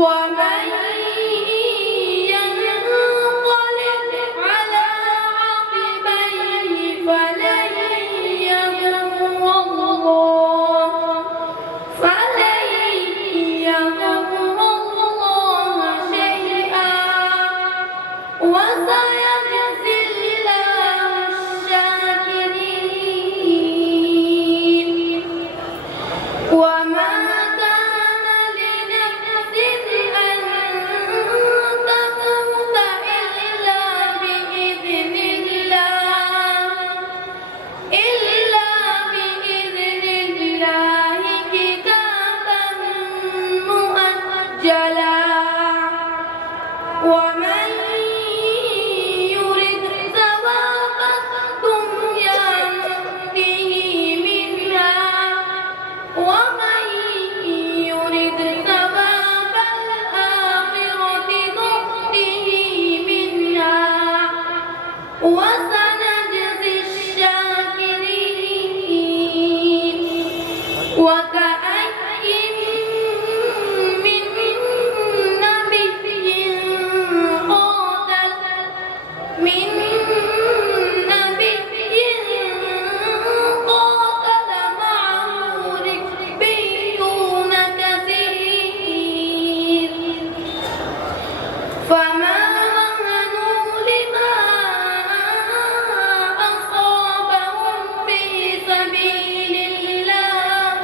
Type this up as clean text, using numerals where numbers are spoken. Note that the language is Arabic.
ومن ينقلب على عقبيه فلن يضر الله شيئا وسيجزي الله الشاكرين. وما كان لنفس أن تموت إلا بإذن الله كتابا مؤجلا. ومن يرد ثواب الدنيا نؤته منها ومن يرد ثواب الآخرة نؤته منها وسنجزي الشاكرين. وكأين من نبي قاتل معه ربيون كثير فما وهنوا لما أصابهم في سبيل الله